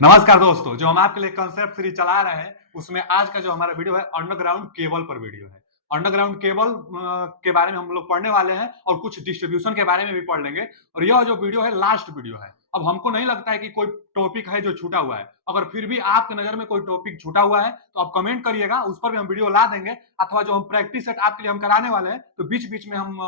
नमस्कार दोस्तों, जो हम आपके लिए कंसेप्ट सीरीज चला रहे हैं उसमें आज का जो हमारा वीडियो है अंडरग्राउंड केबल पर वीडियो है। अंडरग्राउंड केबल के बारे में हम लोग पढ़ने वाले हैं और कुछ डिस्ट्रीब्यूशन के बारे में भी पढ़ लेंगे। और यह जो वीडियो है लास्ट वीडियो है। अब हमको नहीं लगता है कि कोई टॉपिक है जो छूटा हुआ है। अगर फिर भी आपकी नजर में कोई टॉपिक छूटा हुआ है तो आप कमेंट करिएगा, उस पर भी हम वीडियो ला देंगे। अथवा जो हम प्रैक्टिस सेट आपके लिए हम कराने वाले हैं तो बीच बीच में हम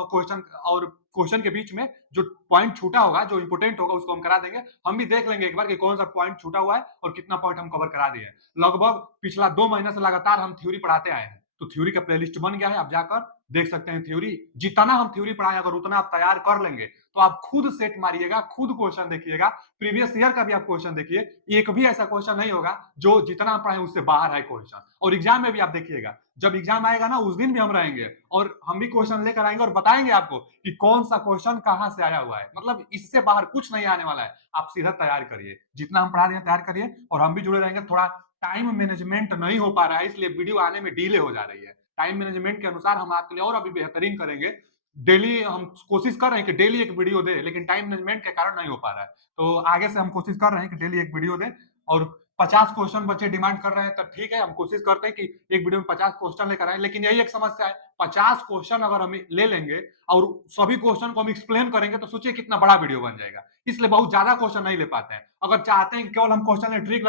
क्वेश्चन के बीच में जो पॉइंट छूटा होगा, जो इंपोर्टेंट होगा, उसको हम करा देंगे। हम भी देख लेंगे एक बार कि कौन सा पॉइंट छूटा हुआ है और कितना पॉइंट हम कवर करा दिए हैं। लगभग पिछला 2 महीने से लगातार हम थ्योरी पढ़ाते आए हैं, तो थ्योरी का प्लेलिस्ट बन गया है, आप जाकर देख सकते हैं। थ्योरी जितना हम थ्योरी पढ़ाए अगर उतना आप तैयार कर लेंगे तो आप खुद सेट मारिएगा, खुद क्वेश्चन देखिएगा, प्रीवियस ईयर का भी आप क्वेश्चन देखिए। एक भी ऐसा क्वेश्चन नहीं होगा जो जितना हम पढ़ाए उससे बाहर है क्वेश्चन। और एग्जाम में भी आप देखिएगा, जब एग्जाम आएगा ना उस दिन भी हम रहेंगे और हम भी क्वेश्चन लेकर आएंगे और बताएंगे आपको कि कौन सा क्वेश्चन कहां से आया हुआ है। मतलब इससे बाहर कुछ नहीं आने वाला है। आप सीधा तैयार करिए, जितना हम पढ़ा रहे हैं तैयार करिए और हम भी जुड़े रहेंगे। थोड़ा टाइम मैनेजमेंट नहीं हो पा रहा है, इसलिए वीडियो आने में डिले हो जा रही है। टाइम मैनेजमेंट के अनुसार हम आपके लिए और अभी बेहतरीन करेंगे। डेली हम कोशिश कर रहे हैं कि डेली एक वीडियो दे, लेकिन टाइम मैनेजमेंट के कारण नहीं हो पा रहा है। तो आगे से हम कोशिश कर रहे हैं कि डेली एक वीडियो दे। और 50 क्वेश्चन बच्चे डिमांड कर रहे हैं तब ठीक है, हम कोशिश करते हैं कि एक वीडियो में 50 क्वेश्चन लेकर आए। लेकिन यही एक समस्या है, 50 क्वेश्चन अगर हम ले लेंगे और सभी क्वेश्चन को हम एक्सप्लेन करेंगे तो सोचिए कितना बड़ा वीडियो बन जाएगा। इसलिए बहुत ज्यादा क्वेश्चन नहीं ले पाते हैं। अगर चाहते हैं कि केवल हम क्वेश्चन ले ट्रिक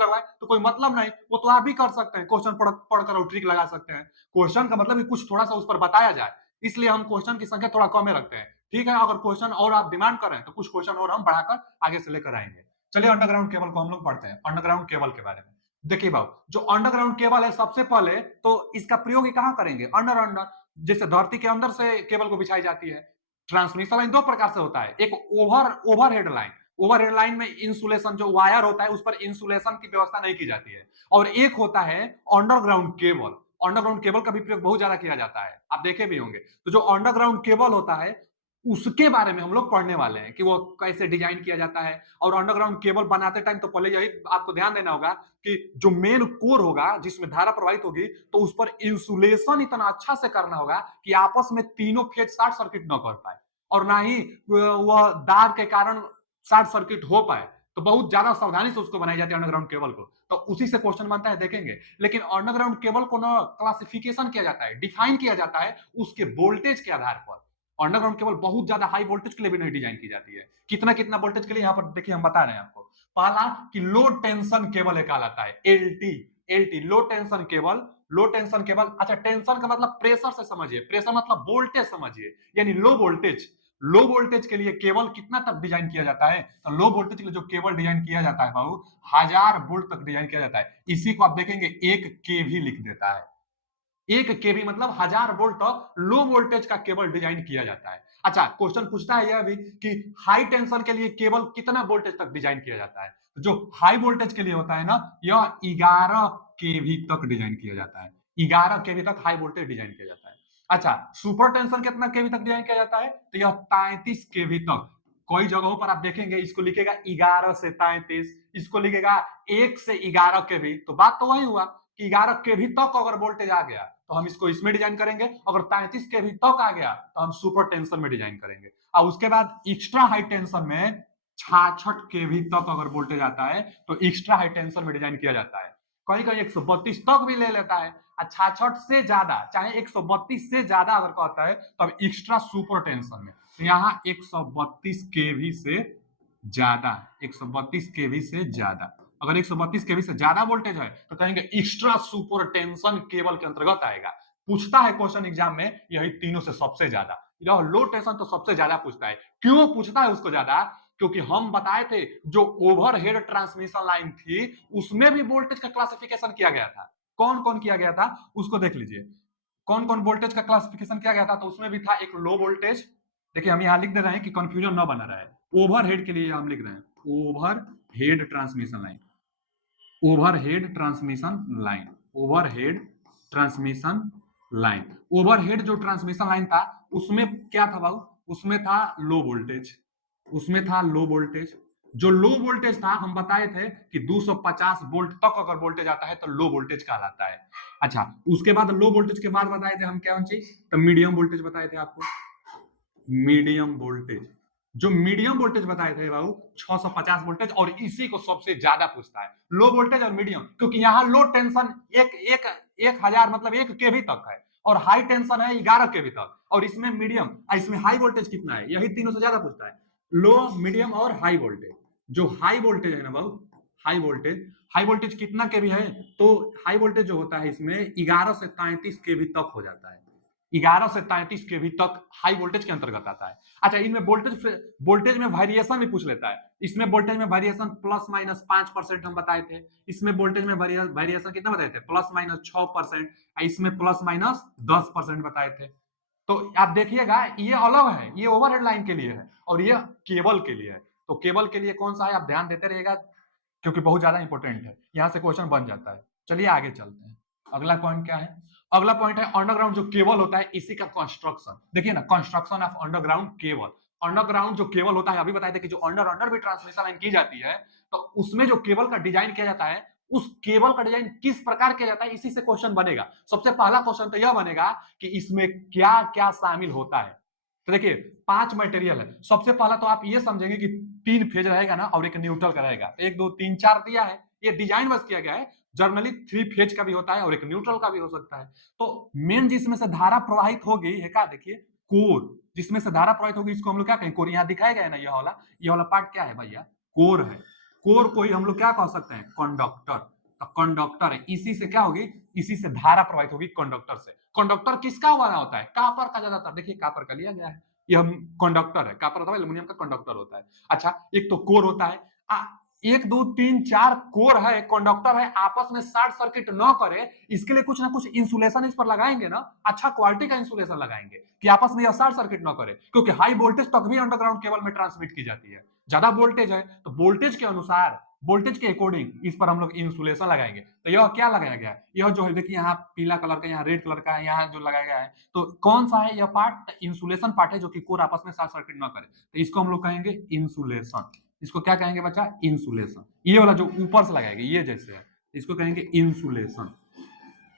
लगवाएं तो कोई मतलब नहीं। वो तो आप भी कर सकते हैं, क्वेश्चन पढ़कर और ट्रिक लगा सकते हैं। क्वेश्चन का मतलब कुछ थोड़ा सा उस पर बताया जाए, इसलिए हम क्वेश्चन की संख्या थोड़ा कम रखते हैं। ठीक है, अगर क्वेश्चन और आप डिमांड कर रहे हैं तो कुछ क्वेश्चन और हम बढ़ाकर आगे से लेकर आएंगे। चलिए अंडरग्राउंड केबल को हम लोग पढ़ते हैं। अंडरग्राउंड केबल के बारे में देखिए बाबू, जो अंडरग्राउंड केबल है सबसे पहले तो इसका प्रयोग कहां करेंगे? अंडर अंडर, जैसे धरती के अंदर से केबल को बिछाई जाती है। ट्रांसमिशन लाइन दो प्रकार से होता है, एक ओवरहेड लाइन। ओवरहेड लाइन में इंसुलेशन जो वायर होता है उस पर इंसुलेशन की व्यवस्था नहीं की जाती है। और एक होता है अंडरग्राउंड केबल। अंडरग्राउंड केबल का भी प्रयोग बहुत ज्यादा किया जाता है, आप देखे भी होंगे। तो जो अंडरग्राउंड केबल होता है उसके बारे में हम लोग पढ़ने वाले हैं कि वो कैसे डिजाइन किया जाता है। और अंडरग्राउंड केबल बनाते टाइम तो पहले यही आपको ध्यान देना होगा कि जो मेन कोर होगा जिसमें धारा प्रवाहित होगी तो उस पर इंसुलेशन इतना अच्छा से करना होगा कि आपस में तीनों फेज शॉर्ट सर्किट न कर पाए और ना ही वह दाब के कारण शॉर्ट सर्किट हो पाए। तो बहुत ज्यादा सावधानी से उसको बनाई जाती है अंडरग्राउंड केबल को। तो उसी से क्वेश्चन बनता है, देखेंगे। लेकिन अंडरग्राउंड केबल को ना क्लासिफिकेशन किया जाता है, डिफाइन किया जाता है उसके वोल्टेज के आधार पर। अंडरग्राउंड केबल बहुत ज्यादा हाई वोल्टेज के लिए भी नहीं डिजाइन की जाती है। कितना कितना वोल्टेज के लिए यहाँ पर देखिए हम बता रहे हैं आपको। पहला कि लो टेंशन केबल कहलाता है, एलटी। एलटी लो टेंशन केबल। लो टेंशन केबल, अच्छा टेंशन का मतलब प्रेशर से समझिए, प्रेशर मतलब वोल्टेज समझिए, यानी लो वोल्टेज। लो वोल्टेज के लिए केबल कितना तक डिजाइन किया जाता है? तो लो वोल्टेज के लिए जो केबल डिजाइन किया जाता है बाबू, 1000 वोल्ट तक डिजाइन किया जाता है। इसी को आप देखेंगे 1 केवी लिख देता है। 1 केवी मतलब 1000 वोल्ट तक लो वोल्टेज का केबल डिजाइन किया जाता है। अच्छा, क्वेश्चन पूछता है यह भी कि हाई टेंशन के लिए केबल कितना वोल्टेज तक डिजाइन किया जाता है? जो हाई वोल्टेज के लिए होता है ना, यह 11 केवी तक डिजाइन किया जाता है। 11 केवी तक हाई वोल्टेज डिजाइन किया जाता है। अच्छा, सुपर टेंशन कितना केवी तक डिजाइन किया जाता है? तो यह 33 केवी तक। कई जगहों पर आप देखेंगे इसको लिखेगा 11 से 33, इसको लिखेगा 1 से 11 केवी। तो बात तो वही हुआ कि 11 केवी तक अगर वोल्टेज आ गया तो हम इसको इसमें डिजाइन करेंगे। अगर 33 केवी तक आ गया तो हम सुपर टेंशन में डिजाइन करेंगे। और उसके बाद एक्स्ट्रा हाई टेंशन में 66 केवी तक अगर वोल्टेज आता है तो एक्स्ट्रा हाई टेंशन में डिजाइन किया जाता है। कहीं कहीं 132 तक भी ले लेता है। 66 से ज्यादा, चाहे 132 से ज्यादा अगर कहता है तो अब एक्स्ट्रा सुपर टेंशन में। तो यहाँ 132 केवी से ज्यादा, 132 केवी से ज्यादा, अगर 132 केवी से ज्यादा वोल्टेज है तो कहेंगे एक्स्ट्रा सुपर टेंशन केबल के अंतर्गत आएगा। पूछता है क्वेश्चन एग्जाम में यही तीनों से सबसे ज्यादा। लो टेंशन तो सबसे ज्यादा पूछता है। क्यों पूछता है उसको ज्यादा? क्योंकि हम बताए थे जो ओवरहेड ट्रांसमिशन लाइन थी उसमें भी वोल्टेज का क्लासिफिकेशन किया गया था। कौन कौन किया गया था उसको देख लीजिए। कौन कौन वोल्टेज का क्लासिफिकेशन किया गया था? तो उसमें भी था एक लो वोल्टेज। देखिए हम यहाँ लिख दे रहे हैं कि कंफ्यूजन ना बना रहे। ओवरहेड के लिए हम लिख रहे हैं overhead transmission line. Overhead transmission line, overhead transmission line. Overhead जो ट्रांसमिशन लाइन था उसमें क्या था बाबू? उसमें था लो वोल्टेज। उसमें था लो वोल्टेज। जो लो वोल्टेज था हम बताए थे कि 250 वोल्ट तक अगर वोल्टेज आता है तो लो वोल्टेज कहलाता है। अच्छा, उसके बाद लो वोल्टेज के बाद बताए थे हम क्या चीज? तो मीडियम वोल्टेज बताए थे आपको। मीडियम वोल्टेज, जो मीडियम वोल्टेज बताए थे बाबू 650 वोल्टेज, और इसी को सबसे ज्यादा पूछता है, लो वोल्टेज और मीडियम, क्योंकि यहाँ लो टेंशन एक एक 1000 मतलब 1 kV तक है, और हाई टेंशन है 11 kV तक, और इसमें मीडियम, इसमें हाई वोल्टेज कितना है, यही तीनों से ज्यादा पूछता है, लो मीडियम और हाई वोल्टेज। जो हाई वोल्टेज है ना बाबू, हाई वोल्टेज, हाई वोल्टेज कितना केवी है, तो हाई वोल्टेज जो होता है इसमें 11 से 33 kV तक हो जाता है, 11 से 33 kV तक हाई वोल्टेज के अंतर्गत आता है। अच्छा, इनमें वोल्टेज में वेरिएशन भी पूछ लेता है, इसमें वोल्टेज में वेरिएशन प्लस माइनस 5% हम बताए थे, इसमें वोल्टेज में वेरिएशन कितना बताए थे, प्लस माइनस 6%, इसमें प्लस माइनस 10% बताए थे। तो आप देखिएगा ये अलग है, ये ओवरहेड लाइन के लिए है और ये केबल के लिए है। तो केबल के लिए कौन सा है आप ध्यान देते रहिएगा, क्योंकि बहुत ज्यादा इंपॉर्टेंट है, यहां से क्वेश्चन बन जाता है। चलिए आगे चलते हैं, अगला पॉइंट क्या है, अगला पॉइंट है अंडरग्राउंड जो केबल होता है इसी का कंस्ट्रक्शन। देखिए ना, construction of underground cable, underground जो केबल होता है, अभी बताए थे कि जो अंडर अंडर भी ट्रांसमिशन लाइन की जाती है, तो उसमें जो केबल का डिजाइन किया जाता है, उस केबल का डिजाइन किस प्रकार किया जाता है, इसी से क्वेश्चन बनेगा। सबसे पहला क्वेश्चन तो यह बनेगा कि इसमें क्या क्या शामिल होता है। तो देखिए 5 मटेरियल है, सबसे पहला तो आप ये समझेंगे कि 3 फेज रहेगा ना और एक न्यूट्रल का रहेगा, 1 2 3 4 दिया है, ये डिजाइन बस किया गया है, जर्नली 3 फेज का भी होता है और एक न्यूट्रल का भी हो सकता है। तो मेन जिसमें से धारा प्रवाहित होगी है क्या, देखिए कोर, जिसमें से धारा प्रवाहित होगी इसको हम लोग क्या कहें, कोर। यहाँ दिखाया गया है ना, ये वाला पार्ट क्या है भैया, कोर है। कोर को ही हम लोग क्या कह सकते हैं, कंडक्टर। तो कंडक्टर है, इसी से क्या होगी, इसी से धारा प्रवाहित होगी कंडक्टर से। कंडक्टर किसका बना होता है, कापर का ज्यादातर, देखिए कापर का लिया गया है, यह कंडक्टर है, कापर होता है एल्युमिनियम का कंडक्टर होता है। अच्छा, एक तो कोर होता है, 1 2 3 4 कोर है, कंडक्टर है, आपस में शॉर्ट सर्किट न करे इसके लिए कुछ ना कुछ इंसुलेशन इस पर लगाएंगे ना, अच्छा क्वालिटी का इंसुलेशन लगाएंगे कि आपस में यह शॉर्ट सर्किट न करे, क्योंकि हाई वोल्टेज तक भी अंडरग्राउंड केबल में ट्रांसमिट की जाती है। ज्यादा वोल्टेज है तो वोल्टेज के अनुसार, वोल्टेज के अकॉर्डिंग इस पर हम लोग इंसुलेशन लगाएंगे। तो यह क्या लगाया गया है, यह जो है देखिए यहाँ पीला कलर का, यहाँ रेड कलर का है, यहाँ जो लगाया गया है, तो कौन सा है यह पार्ट, इंसुलेशन पार्ट है, जो कि कोर आपस में शॉर्ट सर्किट न करे, तो इसको हम लोग कहेंगे इंसुलेशन। इसको क्या कहेंगे बच्चा, इंसुलेशन। ये वाला जो ऊपर से लगाएंगे ये जैसे है, इसको कहेंगे इंसुलेशन।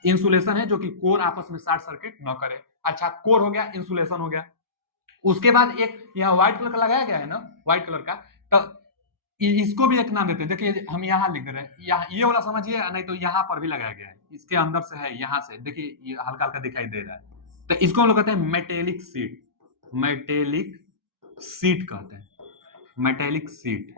इंसुलेशन है जो कि कोर आपस में शॉर्ट सर्किट न करे। अच्छा, कोर हो गया, इंसुलेशन हो गया। उसके बाद एक यहाँ व्हाइट कलर का लगाया गया है ना, व्हाइट कलर का, तो इसको भी एक नाम देते हैं। देखिए हम यहाँ लिख रहे हैं, यहाँ ये वाला समझिए, नहीं तो यहाँ पर भी लगाया गया है, इसके अंदर से है, यहाँ से देखिए ये हल्का हल्का दिखाई दे रहा है, तो इसको हम लोग कहते हैं मेटेलिक सीट। मेटेलिक सीट कहते हैं, मेटेलिक सीट,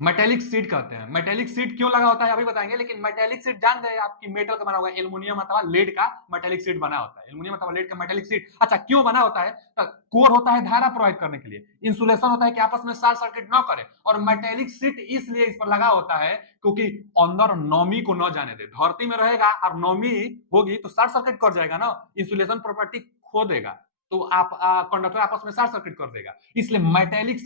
मेटेलिक सीट कहते हैं। मेटेलिक सीट क्यों लगा होता है अभी बताएंगे, लेकिन मेटेलिक सीट जान गए आपकी मेटल का बना होगा, एल्युमिनियम अथवा लेड का मेटेलिक सीट बना होता है, एल्युमिनियम अथवा लेड का मेटेलिक सीट। अच्छा, क्यों बना होता है, तो कोर होता है धारा प्रवाहित करने के लिए, इंसुलेशन होता है कि आपस में शॉर्ट सर्किट न करे, और मेटेलिक सीट इसलिए इस पर लगा होता है क्योंकि अंदर नमी को न जाने दे, धरती में रहेगा और नमी होगी तो शॉर्ट सर्किट कर जाएगा ना, इंसुलेशन प्रॉपर्टी खो देगा, तो आप कंडक्टर आपस में शॉर्ट सर्किट कर देगा। इसलिए मेटेलिक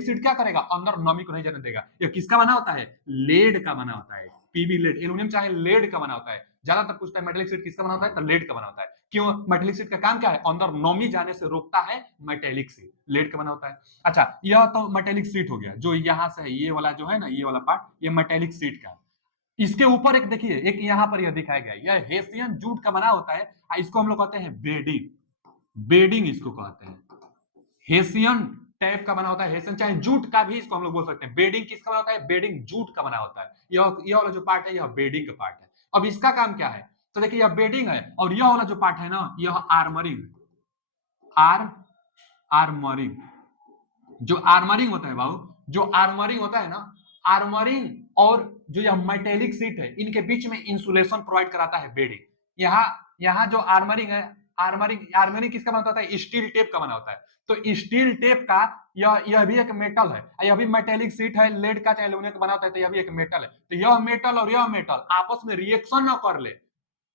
सीट क्या करेगा, अंदर नमी को नहीं जाने देगा। ये किसका बना होता है, लेड का बना होता है, पीबी लेड, एल्युमिनियम चाहे लेड का बना होता है। ज्यादातर पूछता है मेटेलिक सीट किसका बना होता है, तो लेड का बना होता है। क्यों, मेटेलिक सीट का काम क्या है, अंदर नमी जाने से रोकता है, मेटेलिक सीट लेड का बना होता है। अच्छा, यह तो मेटेलिक सीट हो गया, जो यहाँ से है ये वाला जो है ना, ये वाला पार्ट, ये मेटेलिक सीट का। इसके ऊपर एक देखिए, एक यहाँ पर यह दिखाया गया, यह हेसियन जूट का बना होता है, इसको हम लोग कहते हैं बेडिंग। बेडिंग इसको कहते हैं, हेसियन टाइप का बना होता है, हेसियन चाहे जूट का भी इसको हम लोग बोल सकते हैं। बेडिंग किसका बना होता है, बेडिंग जूट का बना होता है। यह वाला जो पार्ट है यह बेडिंग का पार्ट है। अब इसका काम क्या है, तो देखिए यह बेडिंग है, और यह वाला जो पार्ट है ना, यह आर्मरिंग, आर आर्मरिंग, जो आर्मरिंग होता है बाबू, जो आर्मरिंग होता है ना, आर्मरिंग और जो यह मेटेलिक सीट है, इनके बीच में इंसुलेशन प्रोवाइड कराता है बेडिंग। यहाँ यहाँ जो आर्मरिंग है, आर्मरिंग किसका बना होता है, स्टील टेप का बना होता है। तो स्टील टेप का यह भी एक मेटल है, यह भी मेटेलिक सीट है, लेड का चाहे एल्युमिनियम का बना होता है, तो यह भी एक मेटल है। तो यह मेटल और यह मेटल आपस में रिएक्शन न कर ले,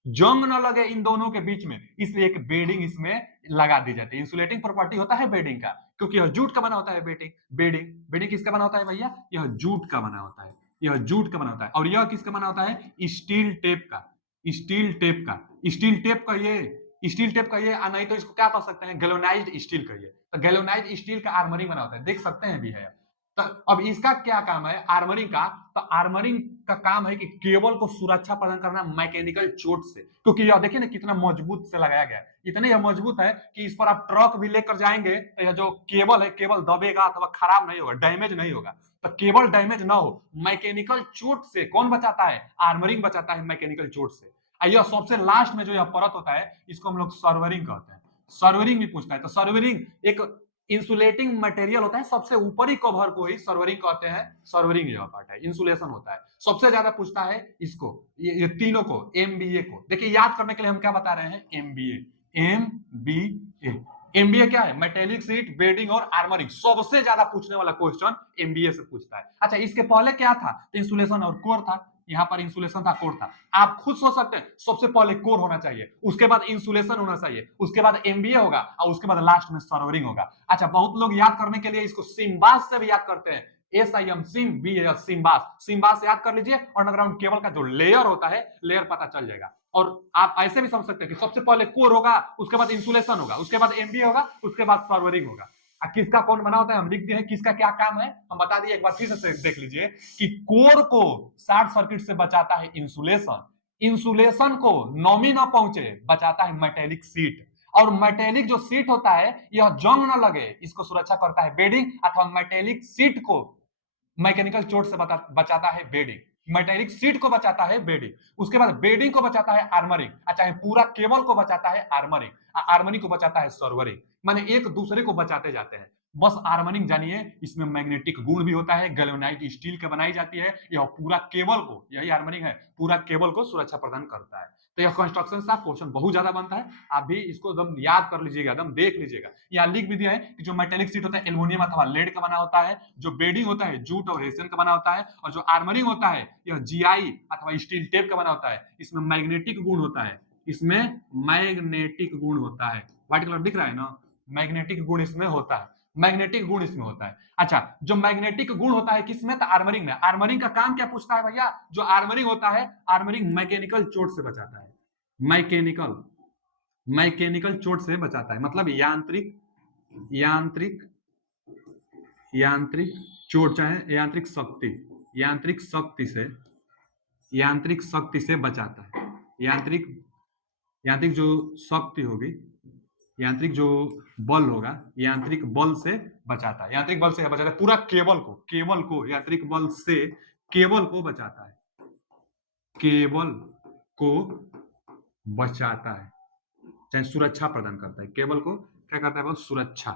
जंग न लगे इन दोनों के बीच में, इसलिए एक बेडिंग इसमें लगा दी जाती है। इंसुलेटिंग प्रॉपर्टी होता है बेडिंग का, क्योंकि यह जूट का बना होता है। बेडिंग किसका बना होता है भैया, यह जूट का बना होता है, यह जूट का बना होता है। और यह किसका बना होता है, स्टील टेप का, स्टील टेप का, स्टील टेप का ये, स्टील टेप का ये, नहीं तो इसको क्या कह सकते हैं, गैल्वेनाइज्ड स्टील का ये। तो गैल्वेनाइज्ड स्टील का आर्मरिंग बना होता है, देख सकते हैं भी है। तो अब इसका क्या काम है आर्मरिंग का? तो आर्मरिंग का काम है कि केबल को सुरक्षा प्रदान करना मैकेनिकल चोट से, क्योंकि यह देखिए ना कितना मजबूत से लगाया गया है। इतने यह मजबूत है कि इस पर आप ट्रक भी लेकर जाएंगे तो यह जो केबल है केबल दबेगा अथवा खराब नहीं होगा, डैमेज नहीं होगा। तो केबल डैमेज ना हो मैकेनिकल चोट से कौन बचाता है? आर्मरिंग बचाता है मैकेनिकल चोट से। यह सबसे लास्ट में जो यह परत होता है इसको हम लोग सर्वरिंग कहते हैं। सर्वरिंग भी पूछता है, तो सर्वरिंग एक इंसुलेटिंग मटेरियल होता है, सबसे ऊपरी कवर को ही सर्वरिंग कहते हैं। सर्वरिंग यह पार्ट है, इंसुलेशन होता है। सबसे ज्यादा पूछता है इसको, ये तीनों को, एमबीए को। देखिए याद करने के लिए हम क्या बता रहे हैं, एमबीए। एमबीए एमबीए क्या है? मेटेलिक सीट, बेडिंग और आर्मरिंग। सबसे ज्यादा पूछने वाला क्वेश्चन एमबीए से पूछता है। अच्छा, इसके पहले क्या था? इंसुलेशन और कोर था। यहाँ पर इंसुलेशन था, कोर था। आप खुद सोच सकते हैं, सबसे पहले कोर होना चाहिए, उसके बाद इंसुलेशन होना चाहिए, उसके बाद एमबीए होगा और उसके बाद लास्ट में सर्वरिंग होगा। अच्छा, बहुत लोग याद करने के लिए इसको सिम्बास से भी याद करते हैं। SIM SIM, BAS सिम्बास। सिम्बास याद कर लीजिए, अंडरग्राउंड केबल का जो लेयर होता है, लेयर पता चल जाएगा। और आप ऐसे भी समझ सकते हैं कि सबसे पहले कोर होगा, उसके बाद इंसुलेशन होगा, उसके बाद एमबीए होगा, उसके बाद सर्वरिंग होगा। किसका कौन बना होता है हम लिख दिए हैं, किसका क्या काम है हम बता दिए। एक बार फिर से देख लीजिए कि कोर को शॉर्ट सर्किट से बचाता है इंसुलेशन, इंसुलेशन को नमी ना पहुंचे बचाता है मेटेलिक सीट, और मेटेलिक जो सीट होता है यह जंग ना लगे इसको सुरक्षा करता है बेडिंग, अथवा मेटेलिक सीट को मैकेनिकल चोट से बचाता है बेडिंग। मेटेलिक सीट को बचाता है बेडिंग, उसके बाद बेडिंग को बचाता है आर्मरिंग, चाहे पूरा केबल को बचाता है आर्मरिंग, आर्मरिंग को बचाता है सर्वरिंग। माने एक दूसरे को बचाते जाते हैं। बस आर्मरिंग जानिए, इसमें मैग्नेटिक गुण भी होता है, गैल्वेनाइट स्टील के बनाई जाती है। यह पूरा केबल को, यही आर्मरिंग है, पूरा केबल को सुरक्षा प्रदान करता है। तो यह कंस्ट्रक्शन का क्वेश्चन बहुत ज्यादा बनता है। आप भी इसको एकदम याद कर लीजिएगा, एकदम देख लीजिएगा। यहाँ लिख भी दिया है कि जो मेटेलिक सीट होता है एल्युमिनियम अथवा लेड का बना होता है, जो बेडिंग होता है जूट और हेसियन का बना होता है, और जो आर्मरिंग होता है यह जीआई अथवा स्टील टेप का बना होता है। इसमें मैग्नेटिक गुण होता है, इसमें मैग्नेटिक गुण होता है। व्हाइट कलर दिख रहा है ना, मैग्नेटिक गुण इसमें होता है, मैग्नेटिक गुण इसमें होता है। अच्छा, जो मैग्नेटिक गुण होता है किसमें? तो आर्मरिंग में। आर्मरिंग का काम क्या पूछता है भैया? जो आर्मरिंग होता है, आर्मरिंग मैकेनिकल चोट से बचाता है। मैकेनिकल, मैकेनिकल चोट से बचाता है, मतलब यांत्रिक, यांत्रिक, यांत्रिक चोट, चाहे यांत्रिक शक्ति, यांत्रिक शक्ति से, यांत्रिक शक्ति से बचाता है। यांत्रिक, यांत्रिक जो शक्ति होगी, यांत्रिक जो बल होगा, यांत्रिक बल से बचाता है। यांत्रिक बल से बचाता है पूरा केबल को, केबल को यांत्रिक बल से केबल को बचाता है, केबल को बचाता है, चाहे सुरक्षा प्रदान करता है। केबल को क्या करता है? सुरक्षा,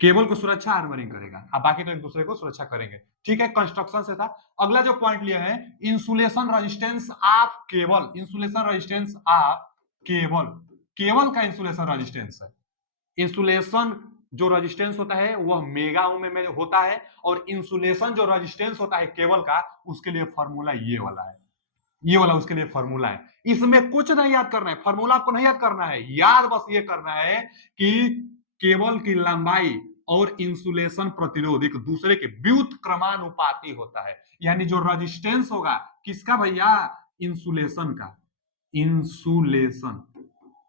केबल को सुरक्षा आर्मरिंग करेगा, अब बाकी तो एक दूसरे को सुरक्षा करेंगे। ठीक है, कंस्ट्रक्शन से था। अगला जो पॉइंट लिया है, insulation resistance of cable. Insulation resistance of cable, cable का इंसुलेशन रेजिस्टेंस है। इंसुलेशन जो रेजिस्टेंस होता है वह मेगा ओम में होता है, और इंसुलेशन जो रेजिस्टेंस होता है केबल का, उसके लिए फॉर्मूला ये वाला है, ये वाला उसके लिए फॉर्मूला है। इसमें कुछ नहीं याद करना है, फॉर्मूला आपको नहीं याद करना है, याद बस ये करना है कि केबल की लंबाई और इंसुलेशन प्रतिरोध एक दूसरे के व्युत्क्रमानुपाती होता है। यानी जो रेजिस्टेंस होगा किसका भैया? इंसुलेशन का, इंसुलेशन,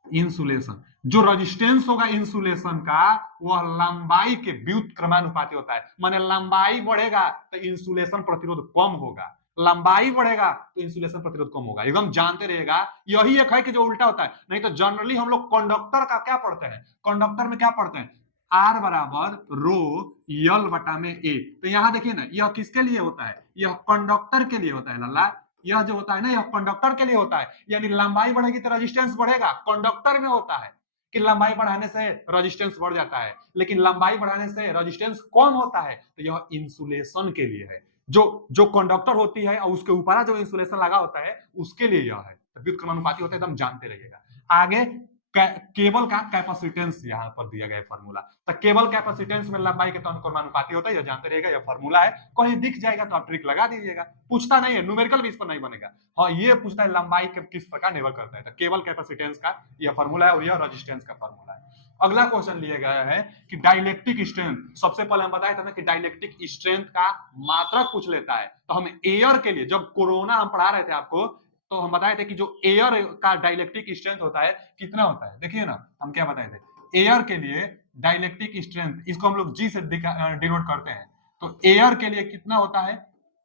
इंसुलेशन जो रेजिस्टेंस होगा इंसुलेशन का, वह लंबाई के व्युत्क्रमानुपाती होता है। माने लंबाई बढ़ेगा तो इंसुलेशन प्रतिरोध कम होगा, लंबाई बढ़ेगा तो इंसुलेशन प्रतिरोध कम होगा। एकदम जानते रहिएगा, यही एक है कि जो उल्टा होता है। नहीं तो जनरली हम लोग कंडक्टर का क्या पढ़ते हैं, कंडक्टर में क्या पढ़ते हैं? आर बराबर रो यल बटा में ए। तो यहां देखिए ना, यह किसके लिए होता है? यह कंडक्टर के लिए होता है लल्ला। यह जो होता है ना, यह कंडक्टर के लिए होता है। यानी लंबाई बढ़ेगी तो रेजिस्टेंस बढ़ेगा। कंडक्टर में होता है कि लंबाई बढ़ाने से रेजिस्टेंस बढ़ जाता है, लेकिन लंबाई बढ़ाने से रेजिस्टेंस कम होता है। तो यह इंसुलेशन के लिए है। जो जो कंडक्टर होती है और उसके ऊपर जो इंसुलेशन लगा होता है उसके लिए यह है। व्युत्क्रमानुपाती होता है, एकदम जानते रहिएगा। आगे केबल का कैपेसिटेंस यहाँ पर दिया गया है फॉर्मूला। तो केबल कैपेसिटेंस में लंबाई के अनुक्रमानुपाती होता है, यह जानते रहिएगा, यह फॉर्मूला है। कहीं दिख जाएगा तो आप ट्रिक लगा दीजिएगा, पूछता नहीं है, न्यूमेरिकल भी इस पर नहीं बनेगा। हाँ, ये पूछता है लंबाई के किस प्रकार निर्भर करता है। तो केबल कैपेसिटेंस का यह फॉर्मूला है और यह रेजिस्टेंस का फॉर्मूला है। अगला क्वेश्चन लिया गया है कि डाइलेक्ट्रिक स्ट्रेंथ। सबसे पहले हम बताया था ना कि डाइलेक्ट्रिक स्ट्रेंथ का मात्रक पूछ लेता है। तो हम एयर के लिए, जब कोरोना हम पढ़ा रहे थे आपको, तो हम बताए थे कि जो एयर का डाइलेक्ट्रिक स्ट्रेंथ होता है कितना होता है। देखिए ना, हम क्या बताए थे, एयर के लिए डाइलेक्ट्रिक स्ट्रेंथ, इसको हम लोग जी से डिनोट करते हैं। तो एयर के लिए कितना होता है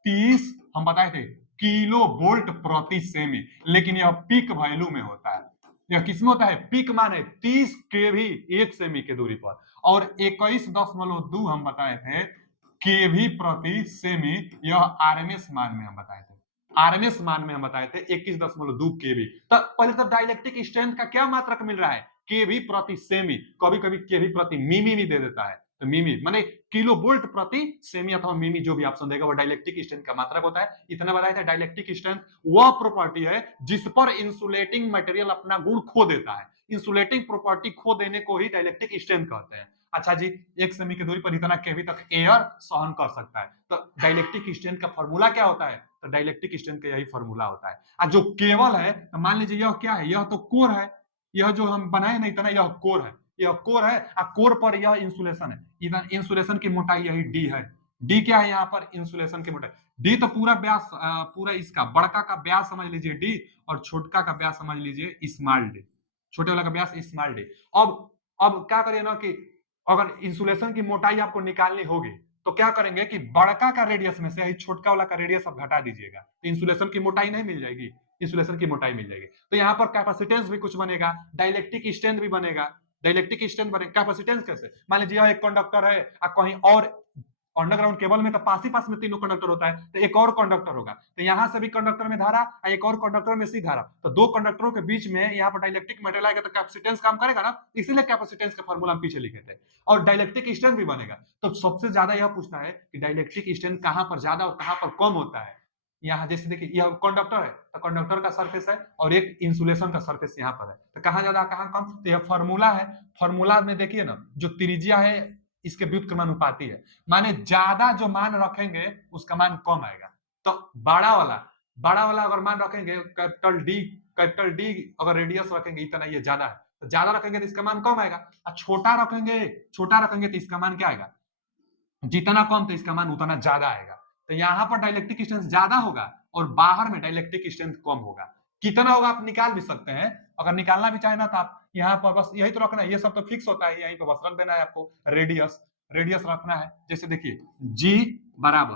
30, हम बताए थे, किलो वोल्ट प्रति सेमी, लेकिन यह पीक वैल्यू में होता है। यह किसमें होता है? पीक मान है 30 केवी 1 सेमी की दूरी पर, और 21.2 हम बताए थे केवी प्रति सेमी, यह आरएमएस मान में हम बताए थे। आरएमएस मान में हम बताए थे 21.2 केवी। तो पहले तो डाइलेक्ट्रिक स्ट्रेंथ का क्या मात्रक मिल रहा है? केवी प्रति सेमी, कभी कभी केवी प्रति मिमी भी दे देता है, तो मिमी माने किलो वोल्ट प्रति सेमी अथवा मिमी, जो भी ऑप्शन देगा वो डाइलेक्ट्रिक स्ट्रेंथ का मात्रक होता है। इतना बताया था डाइलेक्ट्रिक स्ट्रेंथ वह प्रॉपर्टी है जिस पर इंसुलेटिंग मटेरियल अपना गुण खो देता है। इंसुलेटिंग प्रॉपर्टी खो देने को ही डाइलेक्ट्रिक स्ट्रेंथ कहते हैं। अच्छा जी, 1 सेमी की दूरी पर इतना केवी तक एयर सहन कर सकता है। तो डाइलेक्ट्रिक स्ट्रेंथ का फॉर्मूला क्या होता है? तो डाइलेक्ट्रिक स्ट्रेंथ का यही फॉर्मूला होता है। और जो केबल है, तो मान लीजिए यह क्या है? यह तो कोर है, यह जो हम बनाए नहीं इतना, यह कोर है, यह कोर है, और कोर पर यह इंसुलेशन है। इधर इंसुलेशन की मोटाई यही डी है। डी क्या है यहाँ पर? इंसुलेशन की मोटाई। डी तो पूरा व्यास, पूरा इसका बड़का का व्यास समझ लीजिए डी, और छोटका का व्यास समझ लीजिए स्मॉल डी, छोटे वाला का व्यास स्मॉल डी। अब क्या करिए ना कि अगर इंसुलेशन की मोटाई आपको निकालनी होगी तो क्या करेंगे कि बड़का का रेडियस में से छोटका वाला का रेडियस आप घटा दीजिएगा, तो इंसुलेशन की मोटाई नहीं मिल जाएगी, इंसुलेशन की मोटाई मिल जाएगी। तो यहाँ पर कैपेसिटेंस भी कुछ बनेगा, डाइलेक्ट्रिक स्ट्रेंथ भी बनेगा। डाइलेक्ट्रिक स्ट्रेंथ बनेगा, कैपेसिटेंस कैसे? मान लीजिए एक कंडक्टर है, कहीं और अंडरग्राउंड केबल में तो पास ही पास में तीनों कंडक्टर होता है, तो एक और कंडक्टर होगा, तो यहां से भी कंडक्टर में धारा, एक और कंडक्टर में सी धारा, तो दो कंडक्टरों के बीच में यहाँ पर डाइलेक्ट्रिक मटेरियल आएगा, तो कैपेसिटेंस काम करेगा ना, इसीलिए कैपेसिटेंस का फॉर्मूला हम पीछे लिखे थे। और डाइलेक्ट्रिक स्ट्रेंथ भी बनेगा। तो सबसे ज्यादा यह पूछना है कि डाइलेक्ट्रिक स्ट्रेंथ कहां पर ज्यादा और कहां पर कम होता है। यहाँ जैसे देखिए यह कंडक्टर है, तो कंडक्टर का सरफेस है, और एक इंसुलेशन का सरफेस यहाँ पर है, तो कहां ज्यादा कहां कम? तो यह फॉर्मूला है। फॉर्मूला में देखिए ना, जो त्रिज्या है इसके व्युत्क्रमानुपाती है, माने ज्यादा जो मान रखेंगे उसका मान कम आएगा। तो बड़ा वाला अगर मान रखेंगे कैपिटल डी अगर रेडियस रखेंगे इतना, ये ज्यादा है, तो ज्यादा रखेंगे तो इसका मान कम आएगा। और छोटा रखेंगे तो इसका मान क्या आएगा? जितना कम तो इसका मान उतना ज्यादा आएगा। तो यहाँ पर डाइलेक्ट्रिक स्ट्रेंथ ज्यादा होगा और बाहर में डाइलेक्ट्रिक स्ट्रेंथ कम होगा। कितना होगा आप निकाल भी सकते हैं, अगर निकालना भी चाहे ना तो आप यहाँ पर बस यही तो रखना है, ये सब तो फिक्स होता है, यहीं पर बस रख देना है आपको रेडियस, रेडियस रखना है। जैसे देखिए जी बराबर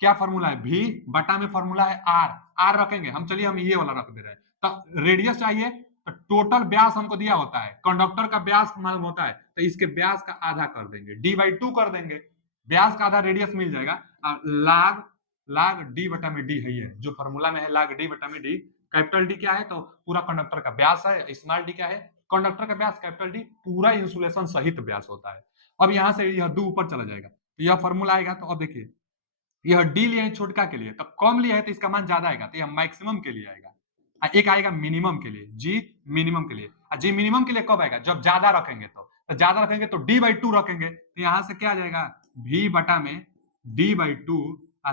क्या फॉर्मूला है? v बटा में फॉर्मूला है r, r रखेंगे हम, चलिए हम ये वाला रख दे रहे हैं। तो रेडियस चाहिए, तो टोटल व्यास हमको दिया होता है, कंडक्टर का व्यास मालूम होता है, तो इसके व्यास का आधा कर देंगे, d/2 कर देंगे, व्यास का आधा रेडियस मिल जाएगा। लाग डी बटा में डी है, ये जो फॉर्मूला में है लाग डी बटा में डी। कैपिटल डी क्या है? तो पूरा कंडक्टर का व्यास है। स्मॉल डी क्या है? कंडक्टर का व्यास। कैपिटल डी पूरा इंसुलेशन सहित व्यास होता है। अब यहां से यह दो ऊपर चला जाएगा, तो यह फॉर्मूला आएगा। तो अब देखिए यह डी लिया है छोटका के लिए, तब कम लिया है तो इसका मान ज्यादा आएगा, तो यह मैक्सिमम के लिए आएगा। एक आएगा मिनिमम के लिए, जी मिनिमम के लिए। जी मिनिमम के लिए कब आएगा? जब ज्यादा रखेंगे, तो ज्यादा रखेंगे तो d/2 रखेंगे, तो यहां से क्या आ जाएगा? v बटा में d/2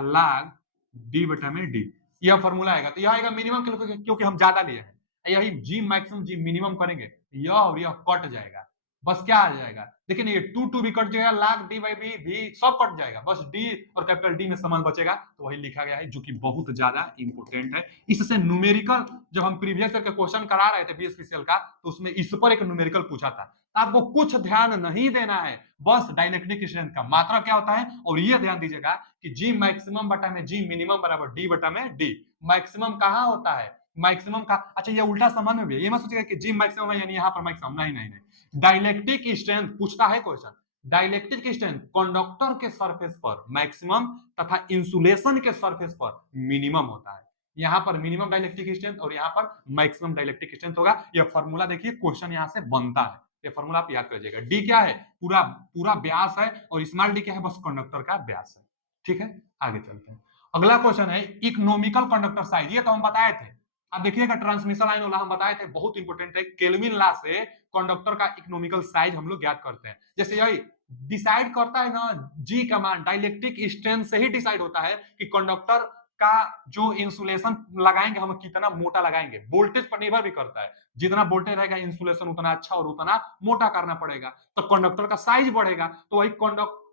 लाग d बटा में d, यह फॉर्मूला आएगा। तो यह आएगा मिनिमम के लिए, क्योंकि हम ज्यादा लिए हैं। यही जी मैक्सिमम जी मिनिमम करेंगे, यह और यह कट जाएगा, बस क्या आ जाएगा? देखिए ये 2 भी कट जाएगा, लाग डी बाई बी भी सब कट जाएगा, बस डी और कैपिटल डी में समान बचेगा। तो वही लिखा गया है, जो कि बहुत ज्यादा इंपोर्टेंट है। इससे न्यूमेरिकल, जब हम प्रीवियस ईयर के क्वेश्चन करा रहे थे बीएसपीसीएल का, तो उसमें इस पर एक न्यूमेरिकल पूछा था। आपको कुछ ध्यान नहीं देना है, बस डाइलेक्ट्रिक स्ट्रेंथ का मात्रा क्या होता है, और ये ध्यान दीजिएगा कि जी मैक्सिमम बटा में जी मिनिमम बराबर डी बटा में डी। मैक्सिमम कहाँ होता है? मैक्सिमम का, अच्छा ये उल्टा समान में भी है, ये मत सोचिएगा कि जी मैक्सिमम है यानी यहाँ पर मैक्सिमम, नहीं नहीं नहीं। डाइलेक्ट्रिक स्ट्रेंथ पूछता है क्वेश्चन, डाइलेक्ट्रिक स्ट्रेंथ कंडक्टर के सरफेस पर मैक्सिमम तथा इंसुलेशन के सरफेस पर मिनिमम होता है। यहां पर मिनिमम डाइलेक्ट्रिक स्ट्रेंथ और यहां पर मैक्सिमम डाइलेक्ट्रिक स्ट्रेंथ होगा। यह फॉर्मूला देखिए क्वेश्चन यहां से बनता है, ये फॉर्मूला आप याद कर लीजिएगा। डी क्या है? पूरा पूरा व्यास है, और स्मॉल डी क्या है? बस कंडक्टर का व्यास है। ठीक है, आगे चलते हैं। अगला क्वेश्चन है इकोनॉमिकल कंडक्टर साइज, ये तो हम बताए थे। अब देखिएगा ट्रांसमिशन लाइन वाला हम बताए थे, बहुत इंपॉर्टेंट है। केल्विन लॉ से कंडक्टर का इकोनॉमिकल साइज हम लोग ज्ञात करते हैं। जैसे यही डिसाइड करता है ना जी का मान, डाइलेक्ट्रिक स्ट्रेंथ से ही डिसाइड होता है कि कंडक्टर का जो इंसुलेशन लगाएंगे हम कितना मोटा लगाएंगे, वोल्टेज पर निर्भर भी करता है। जितना वोल्टेज रहेगा इंसुलेशन उतना अच्छा और उतना मोटा करना पड़ेगा, तो कंडक्टर का साइज बढ़ेगा, तो वही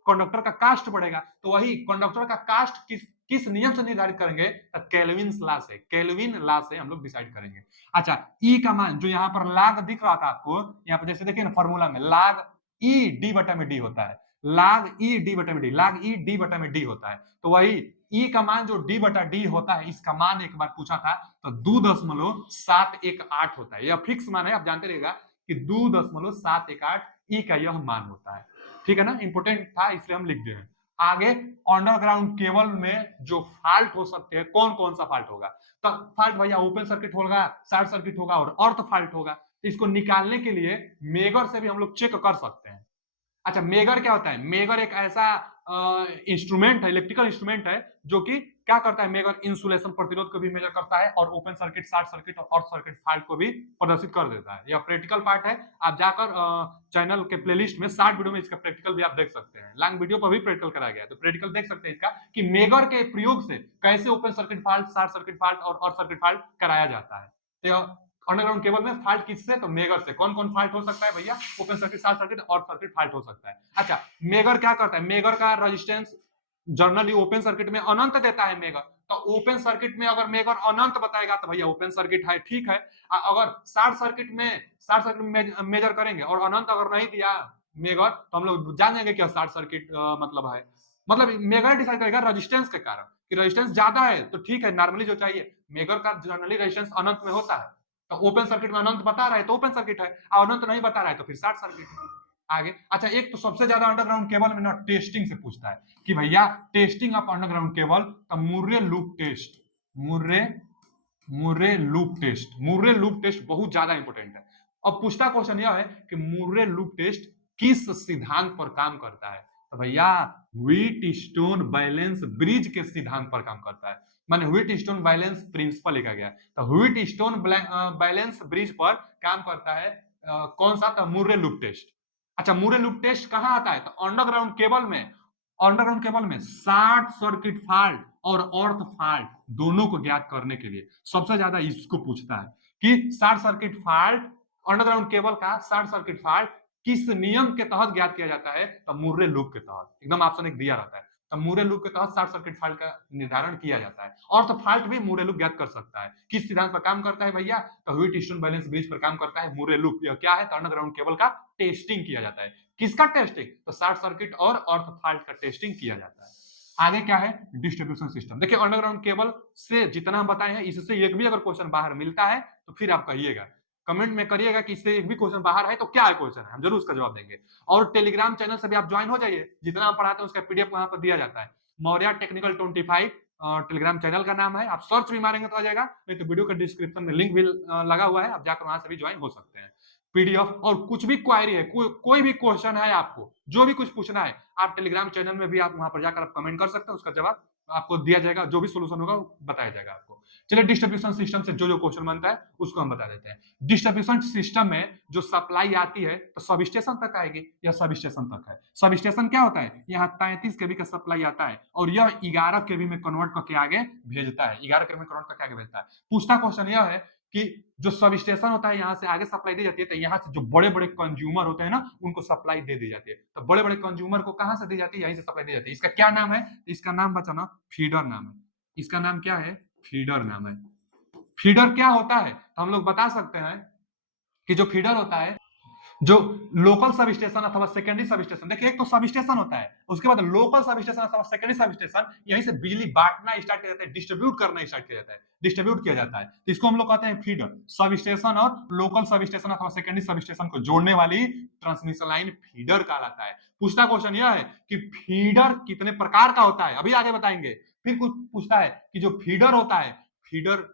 कंडक्टर का कास्ट बढ़ेगा। तो वही कंडक्टर का कास्ट किस नियम से निर्धारित करेंगे? केल्विन लॉ से, केल्विन लॉ से हम लोग डिसाइड करेंगे। अच्छा ई का मान जो यहाँ पर लाग दिख रहा था आपको, यहाँ पर जैसे देखिए ना फॉर्मूला में लाग ई डी बटा में डी होता है, log E D बटा में D, log E D बटा में D होता है। तो वही E का मान जो D बटा D होता है, इसका मान एक बार पूछा था तो 2.718 होता है। यह फिक्स मान है, आप जानते रहिएगा कि 2.718 E का यह मान होता है। ठीक है ना, इंपोर्टेंट था इसलिए हम लिख दिए हैं। आगे अंडरग्राउंड केबल में जो फॉल्ट हो सकते हैं, कौन कौन सा फॉल्ट होगा? तो फॉल्ट भैया ओपन सर्किट होगा, शॉर्ट सर्किट होगा और अर्थ फॉल्ट होगा। इसको निकालने के लिए मेगर से भी हम लोग चेक कर सकते हैं। अच्छा, मेगर क्या होता है? मेगर एक ऐसा इंस्ट्रूमेंट है, इलेक्ट्रिकल इंस्ट्रूमेंट है, जो कि क्या करता है? मेगर इंसुलेशन प्रतिरोध को भी मेजर करता है और ओपन सर्किट, शॉर्ट सर्किट और सर्किट फॉल्ट को भी प्रदर्शित कर देता है। यह प्रैक्टिकल पार्ट है। आप जाकर चैनल के प्लेलिस्ट में शॉर्ट वीडियो में इसका प्रैक्टिकल भी आप देख सकते हैं। लॉन्ग वीडियो पर भी प्रैक्टिकल कराया गया है, तो प्रैक्टिकल देख सकते हैं इसका कि मेगर के प्रयोग से कैसे open circuit fault, short circuit fault और सर्किट फॉल्ट कराया जाता है। तो अंडरग्राउंड केबल में फॉल्ट किससे? तो मेगर से। कौन कौन फॉल्ट हो सकता है भैया? ओपन सर्किट, शॉर्ट सर्किट और सर्किट फॉल्ट हो सकता है। अच्छा, मेगर क्या करता है? मेगर का रेजिस्टेंस जनरली ओपन सर्किट में अनंत देता है मेगर। तो ओपन सर्किट में अगर मेगर अनंत बताएगा तो भैया ओपन सर्किट है, ठीक है। अगर शॉर्ट सर्किट में मेजर करेंगे और अनंत अगर नहीं दिया मेगर, तो हम लोग जान जाएंगे क्या शॉर्ट सर्किट मतलब है। मतलब मेगर डिसाइड करेगा रेजिस्टेंस के कारण, कि रेजिस्टेंस ज्यादा है तो ठीक है, नॉर्मली जो चाहिए। मेगर का जनरली रेजिस्टेंस अनंत में होता है, तो ओपन सर्किट में अनंत बता रहा है तो ओपन सर्किट है, और अनंत नहीं बता रहा है तो फिर शॉर्ट सर्किट है। आगे, अच्छा, एक तो सबसे ज्यादा अंडरग्राउंड केबल में ना टेस्टिंग से पूछता है कि भैया टेस्टिंग ऑफ अंडरग्राउंड केबल, तो Murray loop test, Murray Murray loop test, Murray loop test बहुत ज्यादा इंपॉर्टेंट है। अब पूछता क्वेश्चन यह है कि मुर्रे लूप टेस्ट किस सिद्धांत पर काम करता है? तो भैया व्हीट स्टोन बैलेंस ब्रिज के सिद्धांत पर काम करता है। माने व्हीट स्टोन बैलेंस प्रिंसिपल लिखा गया है, तो व्हीट स्टोन बैलेंस ब्रिज पर काम करता है कौन सा? तो मुर्रे लूप टेस्ट। अच्छा, मुर्रे लूप टेस्ट कहां आता है? तो अंडरग्राउंड केबल में। अंडरग्राउंड केबल में शॉर्ट सर्किट फॉल्ट और अर्थ फॉल्ट दोनों को ज्ञात करने के लिए सबसे ज्यादा इसको पूछता है कि short circuit fault, underground cable का शॉर्ट सर्किट फॉल्ट किस नियम के तहत ज्ञात किया जाता है? तो मुर्रे लूप के तहत। एकदम ऑप्शन एक दिया रहता है, तो मुर्रे लूप के तहत शॉर्ट सर्किट फॉल्ट का निर्धारण किया जाता है। अर्थ फॉल्ट भी मुर्रे लूप ज्ञात कर सकता है। किस सिद्धांत पर काम करता है भैया? तो व्हीट स्टोन बैलेंस ब्रिज पर काम करता है मुर्रे लूप। यह क्या है? तो अंडरग्राउंड केबल का टेस्टिंग किया जाता है। किसका टेस्टिंग? तो शॉर्ट सर्किट और अर्थ फॉल्ट का टेस्टिंग किया जाता है। आगे क्या है? Distribution system. देखिए, अंडरग्राउंड केबल से जितना हम बताए हैं, इससे एक भी अगर क्वेश्चन बाहर मिलता है तो फिर आप कहिएगा, कमेंट में करिएगा कि इससे एक भी क्वेश्चन बाहर है तो क्या है क्वेश्चन है, हम जरूर उसका जवाब देंगे। और टेलीग्राम चैनल से भी आप ज्वाइन हो जाइए, जितना हम पढ़ाते हैं उसका पीडीएफ वहां पर दिया जाता है। मौर्या टेक्निकल 25 टेलीग्राम चैनल का नाम है। आप सर्च भी मारेंगे तो आ जाएगा, नहीं तो वीडियो के डिस्क्रिप्शन में लिंक भी लगा हुआ है, आप जाकर वहां से भी ज्वाइन हो सकते हैं। पीडीएफ और कुछ भी क्वायरी है, कोई भी क्वेश्चन है आपको, जो भी कुछ पूछना है, आप टेलीग्राम चैनल में भी आप वहां पर जाकर आप कमेंट कर सकते हैं, उसका जवाब आपको दिया जाएगा, जो भी सोल्यूशन होगा बताया जाएगा आपको। चलिए, डिस्ट्रीब्यूशन सिस्टम से जो जो क्वेश्चन बनता है उसको हम बता देते हैं। डिस्ट्रीब्यूशन सिस्टम में जो सप्लाई आती है तो सब स्टेशन तक आएगी, यह सब स्टेशन तक है। सब स्टेशन क्या होता है? यहाँ 33 केवी का सप्लाई आता है और यह 11 केवी में कन्वर्ट करके आगे भेजता है, 11 केवी में कन्वर्ट करके आगे भेजता है। पूछता क्वेश्चन यह है कि जो सब स्टेशन होता है यहाँ से आगे सप्लाई दी जाती है, तो यहाँ से जो बड़े बड़े कंज्यूमर होते हैं ना, उनको सप्लाई दे दी जाती है। तो बड़े बड़े कंज्यूमर को कहां से दी जाती है? यहीं से सप्लाई दी जाती है। इसका क्या नाम है? इसका नाम बचा ना, फीडर नाम है। इसका नाम क्या है? फीडर नाम है। फीडर क्या होता है? तो हम लोग बता सकते हैं कि जो फीडर होता है, जो लोकल सब स्टेशन अथवा सेकेंडरी सब स्टेशन, देखिए एक तो सब स्टेशन होता है, उसके बाद लोकल सब स्टेशन अथवा सेकेंडरी सब स्टेशन, यहीं से बिजली बांटना स्टार्ट किया जाता है, डिस्ट्रीब्यूट करना स्टार्ट किया जाता है, डिस्ट्रीब्यूट किया जाता है। तो इसको हम लोग कहते हैं फीडर। सब स्टेशन और लोकल सब स्टेशन अथवा सेकेंडरी सब स्टेशन को जोड़ने वाली ट्रांसमिशन लाइन फीडर कहलाता है। पूछता क्वेश्चन यह है कि फीडर कितने प्रकार का होता है, अभी आगे बताएंगे। फिर कुछ पूछता है कि जो फीडर होता है, फीडर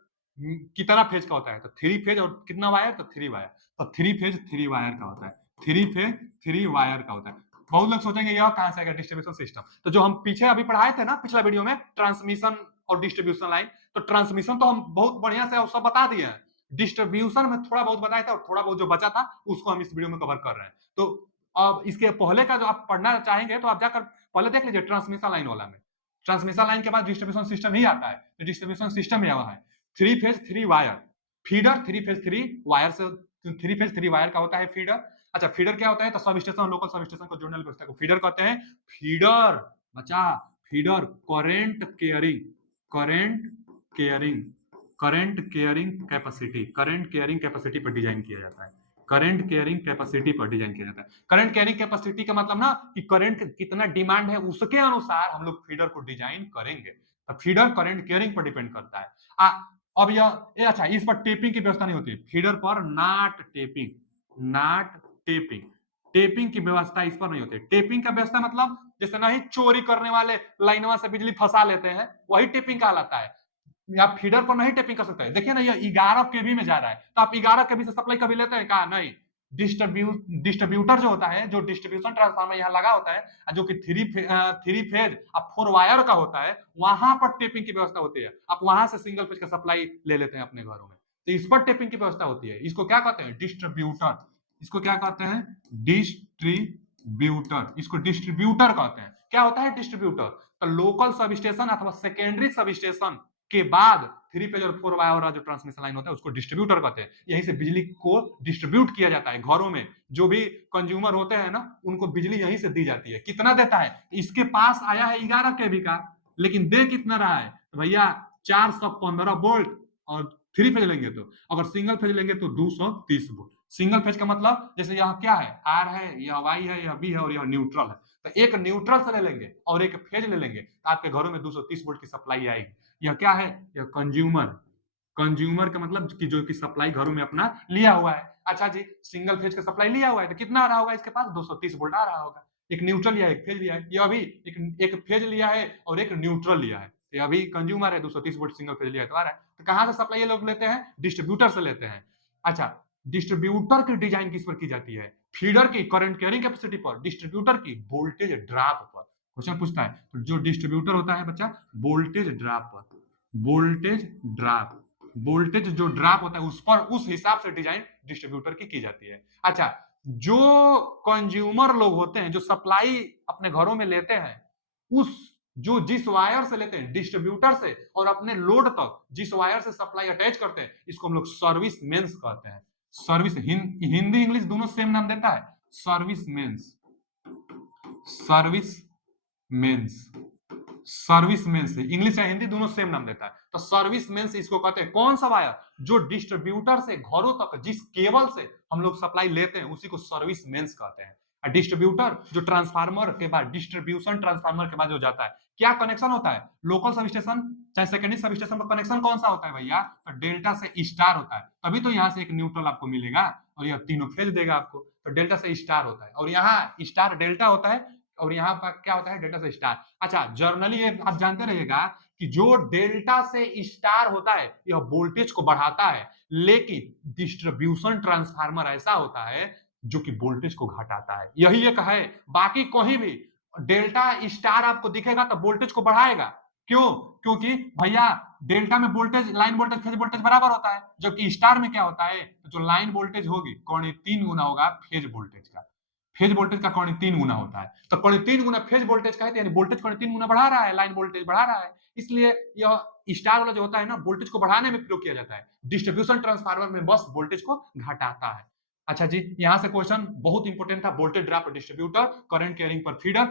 कितना फेज का होता है? तो 3 फेज। और कितना वायर? तो 3 वायर। तो 3 फेज 3 वायर का होता है, 3 फेज 3 वायर का होता है। बहुत लोग सोचेंगे यह कहां से आएगा डिस्ट्रीब्यूशन सिस्टम, तो जो हम पीछे अभी पढ़ाए थे ना पिछला वीडियो में, ट्रांसमिशन और डिस्ट्रीब्यूशन लाइन, तो ट्रांसमिशन तो हम बहुत बढ़िया से सब बता दिए हैं। डिस्ट्रीब्यूशन में थोड़ा बहुत बताया था और थोड़ा बहुत जो बचा था उसको हम इस वीडियो में कवर कर रहे हैं। तो अब इसके पहले का जो आप पढ़ना चाहेंगे तो आप जाकर पहले देख लीजिए ट्रांसमिशन लाइन वाला में। ट्रांसमिशन लाइन के बाद डिस्ट्रीब्यूशन सिस्टम ही आता है, तो डिस्ट्रीब्यूशन सिस्टम यह है 3 phase 3 wire. Feeder 3 phase 3 wire से, 3 फेज 3 वायर का होता है फीडर। अच्छा, फीडर क्या होता है? तो सब स्टेशन और लोकल सब स्टेशन को जोड़ने वाली व्यवस्था को फीडर कहते हैं। फीडर बचा, feeder current caring, current caring, current caring capacity, current caring capacity पर डिजाइन किया जाता है। करंट कैरिंग कैपेसिटी पर डिजाइन किया जाता है। करंट कैरिंग कैपेसिटी का मतलब ना कि करंट कितना डिमांड है उसके अनुसार हम लोग फीडर को डिजाइन करेंगे। तो फीडर करंट कैरिंग पर डिपेंड करता है। अब अच्छा, इस पर टेपिंग की व्यवस्था नहीं होती। फीडर पर नॉट टेपिंग टेपिंग की व्यवस्था इस पर नहीं होती। टेपिंग का व्यवस्था मतलब जैसे नहीं चोरी करने वाले लाइनवा से बिजली फंसा लेते हैं, वही टेपिंग कहलाता है। आप फीडर पर नहीं टेपिंग कर सकते। देखिए ना, ये 11 केवी में जा रहा है, तो आप 11 केवी से सप्लाई कभी लेते हैं? कहा नहीं। डिस्ट्रीब्यूटर जो होता है, जो डिस्ट्रीब्यूशन ट्रांसफार्मर यहाँ लगा होता है, जो कि थ्री फेज और 4 वायर का होता है, वहां पर टेपिंग की व्यवस्था होती है। आप वहां से सिंगल फेज का सप्लाई ले लेते हैं अपने घरों में, तो इस पर टेपिंग की व्यवस्था होती है। इसको क्या कहते हैं? डिस्ट्रीब्यूटर। इसको क्या कहते हैं? डिस्ट्रीब्यूटर। इसको डिस्ट्रीब्यूटर कहते हैं। क्या होता है डिस्ट्रीब्यूटर? तो लोकल सब स्टेशन अथवा सेकेंडरी सब स्टेशन के बाद 3 फेज और 4 वायर वाला जो ट्रांसमिशन लाइन होता है उसको डिस्ट्रीब्यूटर कहते हैं। यहीं से बिजली को डिस्ट्रीब्यूट किया जाता है घरों में। जो भी कंज्यूमर होते हैं ना, उनको बिजली यहीं से दी जाती है। कितना देता है? इसके पास आया है 11 केवी का, लेकिन दे कितना रहा है? तो भैया 415 वोल्ट। और 3 फेज लेंगे तो, अगर सिंगल फेज लेंगे तो 230 वोल्ट। सिंगल फेज का मतलब जैसे यहाँ क्या है? आर है, यह वाई है, यह बी है और यह न्यूट्रल है। तो एक न्यूट्रल से ले लेंगे और एक फेज ले लेंगे तो आपके घरों में 230 वोल्ट की सप्लाई आएगी। यह क्या है? यह कंज्यूमर। कंज्यूमर का मतलब कि जो कि सप्लाई घरों में अपना लिया हुआ है। अच्छा जी, सिंगल फेज का सप्लाई लिया हुआ है तो कितना आ रहा होगा? इसके पास 230 वोल्ट आ रहा होगा। एक न्यूट्रल लिया है, एक फेज लिया है। ये अभी एक फेज लिया है और एक न्यूट्रल लिया है। ये अभी कंज्यूमर है, 230 वोल्ट सिंगल फेज लिया है तो आ रहा है। तो कहां से सप्लाई ये लोग लेते हैं? डिस्ट्रीब्यूटर से लेते हैं। अच्छा, डिस्ट्रीब्यूटर की डिजाइन किस पर की जाती है? फीडर की करंट कैरिंग कैपेसिटी पर, डिस्ट्रीब्यूटर की वोल्टेज ड्रॉप पर। क्वेश्चन पूछता है तो जो डिस्ट्रीब्यूटर होता है बच्चा, वोल्टेज ड्रॉप पर। वोल्टेज ड्रॉप, वोल्टेज जो ड्रॉप होता है उस पर, उस हिसाब से डिजाइन डिस्ट्रीब्यूटर की जाती है। अच्छा, जो कंज्यूमर लोग होते हैं, जो सप्लाई अपने घरों में लेते हैं, उस जो जिस वायर से लेते हैं डिस्ट्रीब्यूटर से और अपने लोड तक जिस वायर से सप्लाई अटैच करते हैं, इसको हम लोग सर्विस मेंस कहते हैं। सर्विस हिंदी इंग्लिश दोनों सेम नाम देता है, service mains. Service mains, service mains English या हिंदी दोनों सेम नाम देता है। तो सर्विस मेंस इसको कहते हैं। कौन सा वायर? जो डिस्ट्रीब्यूटर से घरों तक जिस केबल से हम लोग सप्लाई लेते हैं उसी को सर्विस मेंस कहते हैं। डिस्ट्रीब्यूटर जो ट्रांसफार्मर के बाद, डिस्ट्रीब्यूशन ट्रांसफार्मर के बाद जो जाता है, क्या कनेक्शन होता है? लोकल सब स्टेशन चाहे सेकेंडरी सब स्टेशन का कनेक्शन कौन सा होता है भैया? तो डेल्टा से स्टार होता है। तभी तो यहाँ से एक न्यूट्रल आपको मिलेगा और यह तीनों फेज देगा आपको। तो डेल्टा से स्टार होता है और यहाँ स्टार डेल्टा होता है और यहाँ पर क्या होता है? डेल्टा से स्टार। अच्छा, जर्नली आप जानते रहिएगा कि जो डेल्टा से स्टार होता है यह वोल्टेज को बढ़ाता है, लेकिन डिस्ट्रीब्यूशन ट्रांसफार्मर ऐसा होता है जो कि वोल्टेज को घटाता है। यही एक है। बाकी कहीं भी डेल्टा स्टार आपको दिखेगा तो वोल्टेज को बढ़ाएगा। क्यों? क्योंकि भैया डेल्टा में voltage, line voltage phase voltage बराबर होता है, जबकि स्टार में क्या होता है? तो जो लाइन वोल्टेज होगी कौन 3 गुना होगा फेज वोल्टेज का। फेज वोल्टेज का कौन 3 गुना होता है। तो कौन 3 गुना फेज वोल्टेज का है, यानी वोल्टेज कौन 3 गुना बढ़ा रहा है, लाइन वोल्टेज बढ़ा रहा है। इसलिए यह स्टार वाला जो होता है ना, वोल्टेज को बढ़ाने में प्रयोग किया जाता है। डिस्ट्रीब्यूशन ट्रांसफार्मर में बस वोल्टेज को घटाता है। अच्छा जी, यहां से क्वेश्चन बहुत इंपॉर्टेंट था। Voltage drop distributor, current carrying पर फीडर।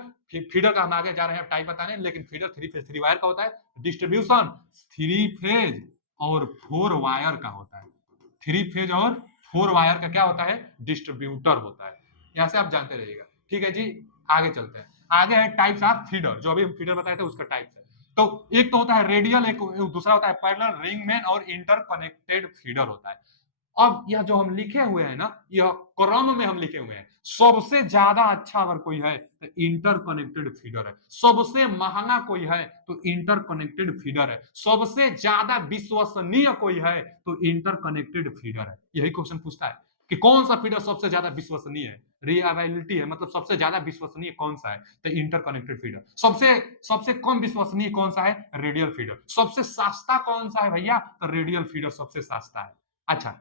फीडर का हम आगे जा रहे हैं टाइप बताने, लेकिन फीडर 3 फेज 3 वायर का होता है। डिस्ट्रीब्यूशन 3 फेज और 4 वायर का होता है। 3 फेज और 4 वायर का क्या होता है? डिस्ट्रीब्यूटर होता है। यहां से आप जानते रहिएगा। ठीक है जी, आगे चलते हैं। आगे है टाइप्स ऑफ फीडर, जो अभी हम फीडर बताए थे उसका टाइप्स है। तो एक तो होता है रेडियल, एक दूसरा होता है पैरेलल, रिंगमैन और इंटरकनेक्टेड फीडर होता है। अब यह जो हम लिखे हुए हैं ना, यह क्रम में हम लिखे हुए हैं। सबसे ज्यादा अच्छा अगर कोई है तो इंटरकनेक्टेड फीडर है। सबसे महंगा कोई है तो इंटरकनेक्टेड फीडर है। सबसे ज्यादा विश्वसनीय कोई है तो इंटरकनेक्टेड फीडर है। यही क्वेश्चन पूछता है कि कौन सा फीडर सबसे ज्यादा विश्वसनीय है, रिलायबिलिटी है, मतलब सबसे ज्यादा विश्वसनीय कौन सा है, तो इंटरकनेक्टेड फीडर। सबसे सबसे कम विश्वसनीय कौन सा है? Radial feeder. सबसे सस्ता कौन सा है भैया? तो रेडियल फीडर सबसे सस्ता है। अच्छा,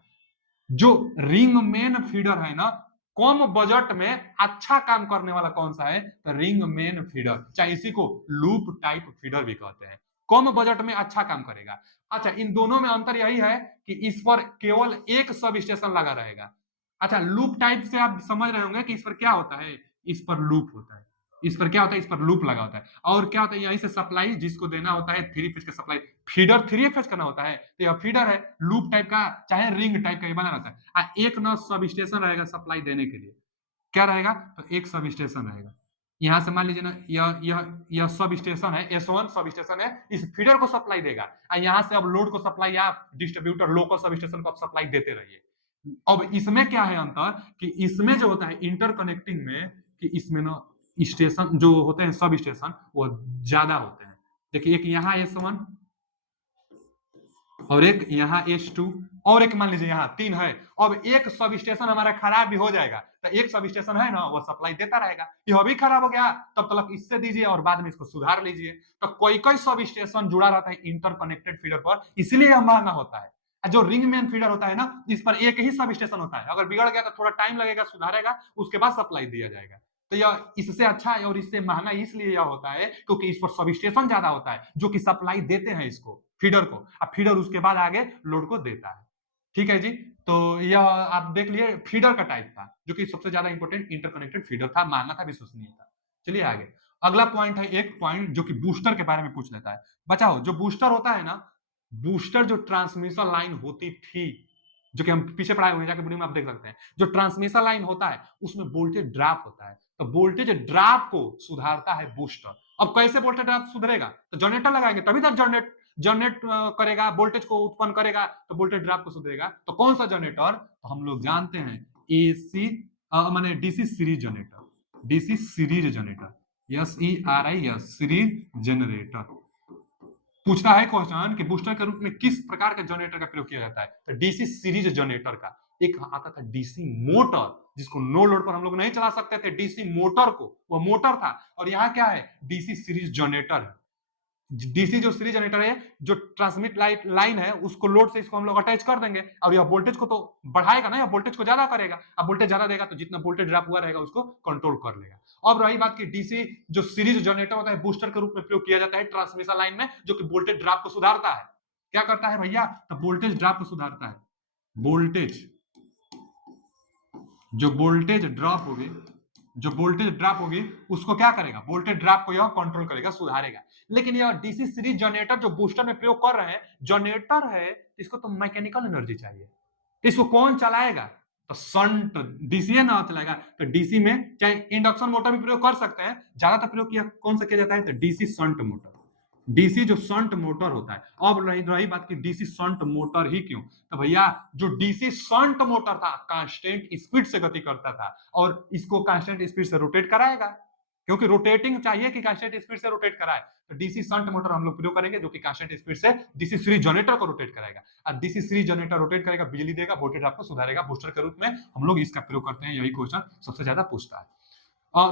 जो रिंग मेन फीडर है ना, कम बजट में अच्छा काम करने वाला कौन सा है? तो रिंग मेन फीडर, चाहे इसी को लूप टाइप फीडर भी कहते हैं। कम बजट में अच्छा काम करेगा। अच्छा, इन दोनों में अंतर यही है कि इस पर केवल एक सब स्टेशन लगा रहेगा। अच्छा, लूप टाइप से आप समझ रहे होंगे कि इस पर क्या होता है? इस पर लूप होता है। इस पर क्या होता है, इस पर लूप लगा होता है। और क्या होता है, यहीं से सप्लाई जिसको देना होता है 3 फेज का सप्लाई, फीडर 3 फेज करना होता है, तो यह फीडर है, लूप टाइप का चाहे रिंग टाइप का ये बना रहता है। एक ना सब स्टेशन रहेगा सप्लाई देने के लिए, क्या रहेगा, तो एक सब स्टेशन रहेगा। यहां से मान लीजिए ना, यह सब स्टेशन है, S1 सब स्टेशन है, इस फीडर को सप्लाई देगा, और यहां से अब लोड को सप्लाई आप डिस्ट्रीब्यूटर लोकल सब स्टेशन को आप सप्लाई देते रहिए। अब इसमें क्या है अंतर, कि इसमें जो होता है इंटरकनेक्टिंग में, कि इसमें ना स्टेशन जो होते हैं सब स्टेशन वो ज्यादा होते हैं। देखिए एक यहाँ S1 और एक यहाँ H2 और एक मान लीजिए यहाँ 3 है। अब एक सब स्टेशन हमारा खराब भी हो जाएगा, तो एक सब स्टेशन है ना वो सप्लाई देता रहेगा, यह भी खराब हो गया तब तक इससे दीजिए और बाद में इसको सुधार लीजिए। तो कोई कोई सब स्टेशन जुड़ा रहता है इंटरकनेक्टेड फीडर पर, इसलिए यह महंगा होता है। जो रिंग मैन फीडर होता है ना, इस पर एक ही सब स्टेशन होता है, अगर बिगड़ गया तो थोड़ा टाइम लगेगा, सुधारेगा, उसके बाद सप्लाई दिया जाएगा। तो यह इससे अच्छा है और इससे महंगा इसलिए यह होता है क्योंकि इस पर सब स्टेशन ज्यादा होता है जो कि सप्लाई देते हैं इसको फीडर को, अब फीडर उसके बाद आगे लोड को देता है। ठीक है जी। तो यह आप देख लिए फीडर का टाइप था, जो कि सबसे ज्यादा इंपॉर्टेंट इंटरकनेक्टेड फीडर था, महंगा था, विश्वसनीय था। चलिए आगे, अगला पॉइंट है, एक पॉइंट जो कि बूस्टर के बारे में पूछ लेता है। बचाओ, जो बूस्टर होता है ना, बूस्टर जो ट्रांसमिशन लाइन होती थी, जो कि हम पीछे पढ़ाए हुए हैं, जाके वीडियो में आप देख सकते हैं, जो ट्रांसमिशन लाइन होता है उसमें वोल्टेज ड्रॉप होता है, तो वोल्टेज ड्रॉप को सुधारता है बूस्टर। अब कैसे वोल्टेज ड्रॉप सुधरेगा, तो जनरेटर लगाएंगे तभी तक जनरेट करेगा, वोल्टेज को उत्पन्न करेगा, तो वोल्टेज ड्रॉप को सुधरेगा। तो कौन सा जनरेटर, तो हम लोग जानते हैं एसी माने DC series generator, DC series generator, SERIS series generator. पूछता है क्वेश्चन कि बूस्टर के रूप में किस प्रकार के जनरेटर का प्रयोग किया जाता है, तो डीसी सीरीज जनरेटर का। एक आता था डीसी मोटर, जिसको नो लोड पर हम लोग नहीं चला सकते थे, डीसी मोटर को, वो मोटर था। और यहाँ क्या है, डीसी सीरीज जनरेटर है। डीसी जो सीरीज जनरेटर है, जो ट्रांसमिट लाइन है उसको लोड से इसको हम लोग अटैच कर देंगे, और यह वोल्टेज को तो बढ़ाएगा ना, या वोल्टेज को ज्यादा करेगा। अब वोल्टेज ज्यादा देगा तो जितना वोल्टेज ड्रॉप हुआ रहेगा उसको कंट्रोल कर लेगा। अब रही बात की डीसी जो सीरीज जनरेटर होता है बूस्टर के रूप में प्रयोग किया जाता है ट्रांसमिशन लाइन में, जो कि वोल्टेज ड्रॉप को सुधारता है। क्या करता है भैया, तो वोल्टेज ड्रॉप को सुधारता है। वोल्टेज जो वोल्टेज ड्रॉप होगी, जो वोल्टेज ड्रॉप होगी उसको क्या करेगा, वोल्टेज ड्रॉप को यह कंट्रोल करेगा, सुधारेगा। लेकिन यह डीसी सीरीज जनरेटर जो बूस्टर में प्रयोग कर रहे हैं, जनरेटर है, इसको तो मैकेनिकल एनर्जी चाहिए, तो इसको कौन चलाएगा, तो शंट डीसी ना चलाएगा। तो डीसी में चाहे इंडक्शन मोटर भी प्रयोग कर सकते हैं, ज्यादातर प्रयोग किया कौन सा किया जाता है, तो डीसी शंट मोटर, डीसी जो शंट मोटर होता है। अब रही बात की डीसी शंट मोटर ही क्यों, तो भैया जो डीसी शंट मोटर था कांस्टेंट स्पीड से गति करता था, और इसको कांस्टेंट स्पीड से रोटेट कराएगा, क्योंकि रोटेटिंग चाहिए कि कांस्टेंट स्पीड से रोटेट कराए। तो डीसी शंट मोटर हम लोग प्रयोग करेंगे जो कि कांस्टेंट स्पीड से डीसी सीरीज जनरेटर को रोटेट करेगा, और डीसी सीरीज जनरेटर रोटेट करेगा, बिजली देगा, वोल्टेज आपको सुधारेगा बूस्टर के रूप में, हम लोग इसका प्रयोग करते हैं। यही क्वेश्चन सबसे ज्यादा पूछता है।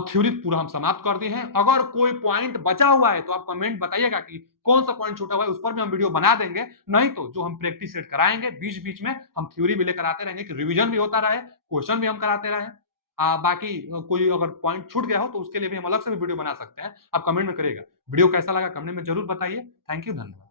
थ्योरी पूरा हम समाप्त कर दिए हैं। अगर कोई पॉइंट बचा हुआ है तो आप कमेंट बताइएगा कि कौन सा पॉइंट छूटा हुआ है, उस पर भी हम वीडियो बना देंगे। नहीं तो जो हम प्रैक्टिस सेट कराएंगे बीच बीच में, हम थ्योरी भी लेकर आते रहेंगे कि रिवीजन भी होता रहे, क्वेश्चन भी हम कराते रहे। बाकी कोई अगर पॉइंट छूट गया हो तो उसके लिए भी हम अलग से भी वीडियो बना सकते हैं, आप कमेंट में करिएगा। वीडियो कैसा लगा कमेंट में जरूर बताइए। थैंक यू, धन्यवाद।